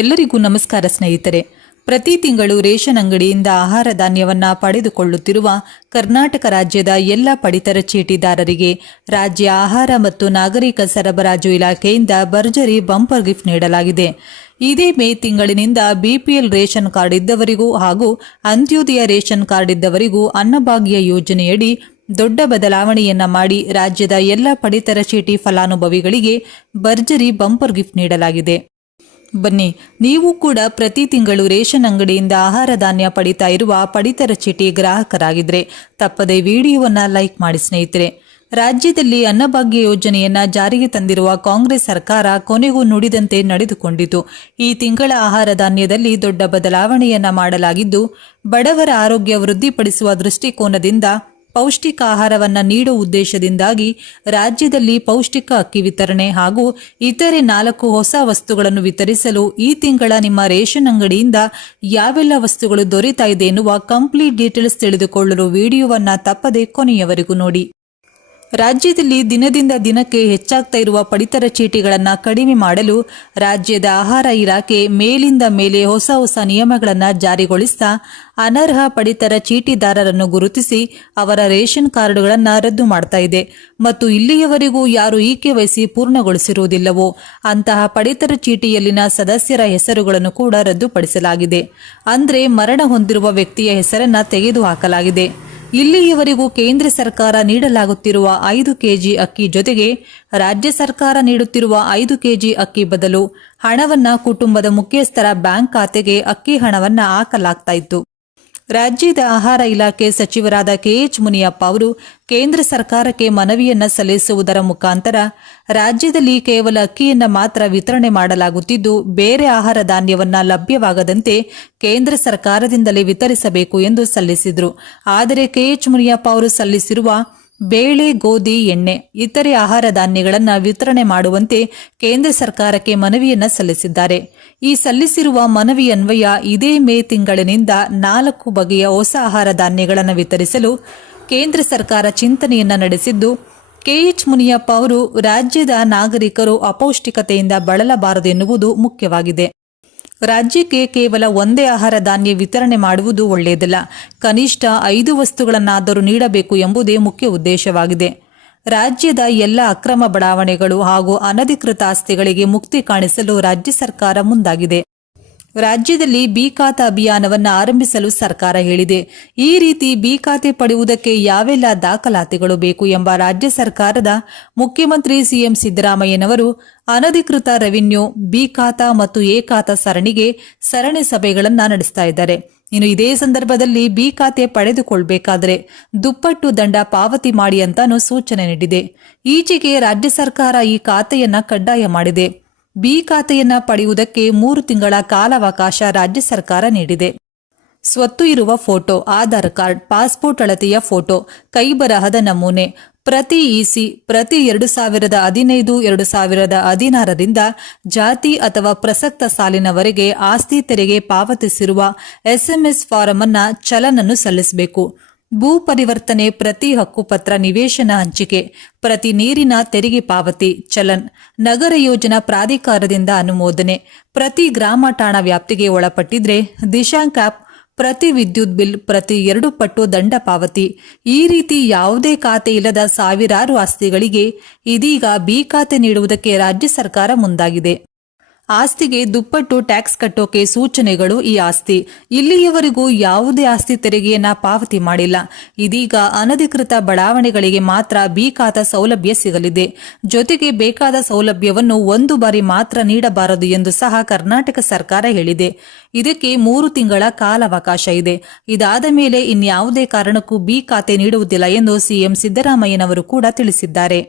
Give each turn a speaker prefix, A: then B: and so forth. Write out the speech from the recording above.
A: ಎಲ್ಲರಿಗೂ ನಮಸ್ಕಾರ ಸ್ನೇಹಿತರೆ. ಪ್ರತಿ ತಿಂಗಳು ರೇಷನ್ ಅಂಗಡಿಯಿಂದ ಆಹಾರ ಧಾನ್ಯವನ್ನ ಪಡೆದುಕೊಳ್ಳುತ್ತಿರುವ ಕರ್ನಾಟಕ ರಾಜ್ಯದ ಎಲ್ಲ ಪಡಿತರ ಚೀಟಿದಾರರಿಗೆ ರಾಜ್ಯ ಆಹಾರ ಮತ್ತು ನಾಗರಿಕ ಸರಬರಾಜು ಇಲಾಖೆಯಿಂದ ಭರ್ಜರಿ ಬಂಪರ್ ಗಿಫ್ಟ್ ನೀಡಲಾಗಿದೆ. ಇದೇ ಮೇ ತಿಂಗಳಿನಿಂದ ಬಿಪಿಎಲ್ ರೇಷನ್ ಕಾರ್ಡ್ ಇದ್ದವರಿಗೂ ಹಾಗೂ ಅಂತ್ಯೋದಯ ರೇಷನ್ ಕಾರ್ಡ್ ಇದ್ದವರಿಗೂ ಅನ್ನಭಾಗ್ಯ ಯೋಜನೆಯಡಿ ದೊಡ್ಡ ಬದಲಾವಣೆಯನ್ನ ಮಾಡಿ ರಾಜ್ಯದ ಎಲ್ಲ ಪಡಿತರ ಚೀಟಿ ಫಲಾನುಭವಿಗಳಿಗೆ ಭರ್ಜರಿ ಬಂಪರ್ ಗಿಫ್ಟ್ ನೀಡಲಾಗಿದೆ. ಬನ್ನಿ, ನೀವು ಕೂಡ ಪ್ರತಿ ತಿಂಗಳು ರೇಷನ್ ಅಂಗಡಿಯಿಂದ ಆಹಾರ ಧಾನ್ಯ ಪಡಿತಾ ಇರುವ ಪಡಿತರ ಚೀಟಿ ಗ್ರಾಹಕರಾಗಿದ್ರೆ ತಪ್ಪದೆ ವಿಡಿಯೋವನ್ನ ಲೈಕ್ ಮಾಡಿ ಸ್ನೇಹಿತರೆ. ರಾಜ್ಯದಲ್ಲಿ ಅನ್ನಭಾಗ್ಯ ಯೋಜನೆಯನ್ನ ಜಾರಿಗೆ ತಂದಿರುವ ಕಾಂಗ್ರೆಸ್ ಸರ್ಕಾರ ಕೊನೆಗೂ ನುಡಿದಂತೆ ನಡೆದುಕೊಂಡಿತು. ಈ ತಿಂಗಳ ಆಹಾರ ಧಾನ್ಯದಲ್ಲಿ ದೊಡ್ಡ ಬದಲಾವಣೆಯನ್ನ ಮಾಡಲಾಗಿದ್ದು, ಬಡವರ ಆರೋಗ್ಯ ವೃದ್ಧಿಪಡಿಸುವ ದೃಷ್ಟಿಕೋನದಿಂದ ಪೌಷ್ಟಿಕ ಆಹಾರವನ್ನು ನೀಡುವ ಉದ್ದೇಶದಿಂದಾಗಿ ರಾಜ್ಯದಲ್ಲಿ ಪೌಷ್ಟಿಕ ಅಕ್ಕಿ ವಿತರಣೆ ಹಾಗೂ ಇತರೆ ನಾಲ್ಕು ಹೊಸ ವಸ್ತುಗಳನ್ನು ವಿತರಿಸಲು ಈ ತಿಂಗಳ ನಿಮ್ಮ ರೇಷನ್ ಅಂಗಡಿಯಿಂದ ಯಾವೆಲ್ಲ ವಸ್ತುಗಳು ದೊರೆತಾ ಇದೆ ಎನ್ನುವ ಕಂಪ್ಲೀಟ್ ಡೀಟೇಲ್ಸ್ ತಿಳಿದುಕೊಳ್ಳಲು ವಿಡಿಯೋವನ್ನು ತಪ್ಪದೆ ಕೊನೆಯವರೆಗೂ ನೋಡಿ. ರಾಜ್ಯದಲ್ಲಿ ದಿನದಿಂದ ದಿನಕ್ಕೆ ಹೆಚ್ಚಾಗ್ತಾ ಇರುವ ಪಡಿತರ ಚೀಟಿಗಳನ್ನು ಕಡಿಮೆ ಮಾಡಲು ರಾಜ್ಯದ ಆಹಾರ ಇಲಾಖೆ ಮೇಲಿಂದ ಮೇಲೆ ಹೊಸ ಹೊಸ ನಿಯಮಗಳನ್ನು ಜಾರಿಗೊಳಿಸ್ತಾ ಅನರ್ಹ ಪಡಿತರ ಚೀಟಿದಾರರನ್ನು ಗುರುತಿಸಿ ಅವರ ರೇಷನ್ ಕಾರ್ಡುಗಳನ್ನು ರದ್ದು ಮಾಡ್ತಾ ಇದೆ. ಮತ್ತು ಇಲ್ಲಿಯವರೆಗೂ ಯಾರು ಈ ಕೆವೈಸಿ ಪೂರ್ಣಗೊಳಿಸಿರುವುದಿಲ್ಲವೋ ಅಂತಹ ಪಡಿತರ ಚೀಟಿಯಲ್ಲಿನ ಸದಸ್ಯರ ಹೆಸರುಗಳನ್ನು ಕೂಡ ರದ್ದುಪಡಿಸಲಾಗಿದೆ. ಅಂದರೆ ಮರಣ ಹೊಂದಿರುವ ವ್ಯಕ್ತಿಯ ಹೆಸರನ್ನು ತೆಗೆದುಹಾಕಲಾಗಿದೆ. ಇಲ್ಲಿಯವರೆಗೂ ಕೇಂದ್ರ ಸರ್ಕಾರ ನೀಡಲಾಗುತ್ತಿರುವ ಐದು ಕೆಜಿ ಅಕ್ಕಿ ಜೊತೆಗೆ ರಾಜ್ಯ ಸರ್ಕಾರ ನೀಡುತ್ತಿರುವ ಐದು ಕೆಜಿ ಅಕ್ಕಿ ಬದಲು ಹಣವನ್ನ ಕುಟುಂಬದ ಮುಖ್ಯಸ್ಥರ ಬ್ಯಾಂಕ್ ಖಾತೆಗೆ ಅಕ್ಕಿ ಹಣವನ್ನ ಹಾಕಲಾಗ್ತಾ ಇತ್ತು. ರಾಜ್ಯದ ಆಹಾರ ಇಲಾಖೆ ಸಚಿವರಾದ ಕೆಎಚ್ ಮುನಿಯಪ್ಪ ಅವರು ಕೇಂದ್ರ ಸರ್ಕಾರಕ್ಕೆ ಮನವಿಯನ್ನ ಸಲ್ಲಿಸುವುದರ ಮುಖಾಂತರ ರಾಜ್ಯದಲ್ಲಿ ಕೇವಲ ಅಕ್ಕಿಯನ್ನ ಮಾತ್ರ ವಿತರಣೆ ಮಾಡಲಾಗುತ್ತಿದ್ದು, ಬೇರೆ ಆಹಾರ ಧಾನ್ಯವನ್ನ ಲಭ್ಯವಾಗದಂತೆ ಕೇಂದ್ರ ಸರ್ಕಾರದಿಂದಲೇ ವಿತರಿಸಬೇಕು ಎಂದು ಸಲ್ಲಿಸಿದರು. ಆದರೆ ಕೆಎಚ್ ಮುನಿಯಪ್ಪ ಅವರು ಸಲ್ಲಿಸಿರುವ ಬೇಳೆ, ಗೋಧಿ, ಎಣ್ಣೆ ಇತರೆ ಆಹಾರ ಧಾನ್ಯಗಳನ್ನು ವಿತರಣೆ ಮಾಡುವಂತೆ ಕೇಂದ್ರ ಸರ್ಕಾರಕ್ಕೆ ಮನವಿಯನ್ನ ಸಲ್ಲಿಸಿದ್ದಾರೆ. ಈ ಸಲ್ಲಿಸಿರುವ ಮನವಿಯನ್ವಯ ಇದೇ ಮೇ ತಿಂಗಳಿನಿಂದ ನಾಲ್ಕು ಬಗೆಯ ಹೊಸ ಆಹಾರ ಧಾನ್ಯಗಳನ್ನು ವಿತರಿಸಲು ಕೇಂದ್ರ ಸರ್ಕಾರ ಚಿಂತನೆಯನ್ನ ನಡೆಸಿದ್ದು, ಕೆಎಚ್ ಮುನಿಯಪ್ಪ ಅವರು ರಾಜ್ಯದ ನಾಗರಿಕರು ಅಪೌಷ್ಟಿಕತೆಯಿಂದ ಬಳಲಬಾರದು ಎನ್ನುವುದು ಮುಖ್ಯವಾಗಿದೆ. ರಾಜ್ಯಕ್ಕೆ ಕೇವಲ ಒಂದೇ ಆಹಾರ ಧಾನ್ಯ ವಿತರಣೆ ಮಾಡುವುದು ಒಳ್ಳೆಯದಲ್ಲ. ಕನಿಷ್ಠ ಐದು ವಸ್ತುಗಳನ್ನಾದರೂ ನೀಡಬೇಕು ಎಂಬುದೇ ಮುಖ್ಯ ಉದ್ದೇಶವಾಗಿದೆ. ರಾಜ್ಯದ ಎಲ್ಲ ಅಕ್ರಮ ಬಡಾವಣೆಗಳು ಹಾಗೂ ಅನಧಿಕೃತ ಆಸ್ತಿಗಳಿಗೆ ಮುಕ್ತಿ ಕಾಣಿಸಲು ರಾಜ್ಯ ಸರ್ಕಾರ ಮುಂದಾಗಿದೆ. ರಾಜ್ಯದಲ್ಲಿ ಬಿ ಖಾತಾ ಅಭಿಯಾನವನ್ನು ಆರಂಭಿಸಲು ಸರ್ಕಾರ ಹೇಳಿದೆ. ಈ ರೀತಿ ಬಿ ಖಾತೆ ಪಡೆಯುವುದಕ್ಕೆ ಯಾವೆಲ್ಲ ದಾಖಲಾತಿಗಳು ಬೇಕು ಎಂಬ ರಾಜ್ಯ ಸರ್ಕಾರದ ಮುಖ್ಯಮಂತ್ರಿ ಸಿಎಂ ಸಿದ್ದರಾಮಯ್ಯನವರು ಅನಧಿಕೃತ ರೆವಿನ್ಯೂ, ಬಿ ಖಾತಾ ಮತ್ತು ಎ ಖಾತಾ ಸರಣಿಗೆ ಸರಣಿ ಸಭೆಗಳನ್ನು ನಡೆಸ್ತಾ ಇದ್ದಾರೆ. ಇನ್ನು ಇದೇ ಸಂದರ್ಭದಲ್ಲಿ ಬಿ ಖಾತೆ ಪಡೆದುಕೊಳ್ಬೇಕಾದರೆ ದುಪ್ಪಟ್ಟು ದಂಡ ಪಾವತಿ ಮಾಡಿ ಅಂತಾನು ಸೂಚನೆ ನೀಡಿದೆ. ಈಚೆಗೆ ರಾಜ್ಯ ಸರ್ಕಾರ ಈ ಖಾತೆಯನ್ನ ಕಡ್ಡಾಯ ಮಾಡಿದೆ. ಬಿ ಖಾತೆಯನ್ನು ಪಡೆಯುವುದಕ್ಕೆ ಮೂರು ತಿಂಗಳ ಕಾಲಾವಕಾಶ ರಾಜ್ಯ ಸರ್ಕಾರ ನೀಡಿದೆ. ಸ್ವತ್ತು ಇರುವ ಫೋಟೋ, ಆಧಾರ್ ಕಾರ್ಡ್, ಪಾಸ್ಪೋರ್ಟ್ ಅಳತೆಯ ಫೋಟೋ ಕೈಬರಹದ ನಮೂನೆ, ಪ್ರತಿ ಇಸಿ ಪ್ರತಿ ಎರಡು ಸಾವಿರದ ಹದಿನೈದು, ಎರಡು ಸಾವಿರದ ಹದಿನಾರರಿಂದ ಜಾತಿ ಅಥವಾ ಪ್ರಸಕ್ತ ಸಾಲಿನವರೆಗೆ ಆಸ್ತಿ ತೆರಿಗೆ ಪಾವತಿಸಿರುವ ಎಸ್ಎಂಎಸ್ ಫಾರಂ ಅನ್ನ ಚಲನನ್ನು ಸಲ್ಲಿಸಬೇಕು. ಭೂ ಪರಿವರ್ತನೆ ಪ್ರತಿ ಹಕ್ಕುಪತ್ರ ನಿವೇಶನ ಹಂಚಿಕೆ, ಪ್ರತಿ ನೀರಿನ ತೆರಿಗೆ ಪಾವತಿ, ಚಲನ್, ನಗರ ಯೋಜನಾ ಪ್ರಾಧಿಕಾರದಿಂದ ಅನುಮೋದನೆ, ಪ್ರತಿ ಗ್ರಾಮ ಠಾಣಾ ವ್ಯಾಪ್ತಿಗೆ ಒಳಪಟ್ಟಿದ್ರೆ ದಿಶಾಂಕ್ ಆಪ್ ಪ್ರತಿ ವಿದ್ಯುತ್ ಬಿಲ್, ಪ್ರತಿ ಎರಡು ಪಟ್ಟು ದಂಡ ಪಾವತಿ. ಈ ರೀತಿ ಯಾವುದೇ ಖಾತೆ ಇಲ್ಲದ ಸಾವಿರಾರು ಆಸ್ತಿಗಳಿಗೆ ಇದೀಗ ಬಿ ಖಾತೆ ನೀಡುವುದಕ್ಕೆ ರಾಜ್ಯ ಸರ್ಕಾರ ಮುಂದಾಗಿದೆ. ಆಸ್ತಿಗೆ ದುಪ್ಪಟ್ಟು ಟ್ಯಾಕ್ಸ್ ಕಟ್ಟೋಕೆ ಸೂಚನೆಗಳು ಈ ಆಸ್ತಿ. ಇಲ್ಲಿಯವರೆಗೂ ಯಾವುದೇ ಆಸ್ತಿ ತೆರಿಗೆಯನ್ನ ಪಾವತಿ ಮಾಡಿಲ್ಲ. ಇದೀಗ ಅನಧಿಕೃತ ಬಡಾವಣೆಗಳಿಗೆ ಮಾತ್ರ ಬಿ ಖಾತಾ ಸೌಲಭ್ಯ ಸಿಗಲಿದೆ. ಜೊತೆಗೆ ಬೇಕಾದ ಸೌಲಭ್ಯವನ್ನು ಒಂದು ಬಾರಿ ಮಾತ್ರ ನೀಡಬಾರದು ಎಂದು ಸಹ ಕರ್ನಾಟಕ ಸರ್ಕಾರ ಹೇಳಿದೆ. ಇದಕ್ಕೆ ಮೂರು ತಿಂಗಳ ಕಾಲಾವಕಾಶ ಇದೆ. ಇದಾದ ಮೇಲೆ ಇನ್ಯಾವುದೇ ಕಾರಣಕ್ಕೂ ಬಿ ಖಾತೆ ನೀಡುವುದಿಲ್ಲ ಎಂದು ಸಿಎಂ ಸಿದ್ದರಾಮಯ್ಯನವರು ಕೂಡ ತಿಳಿಸಿದ್ದಾರೆ.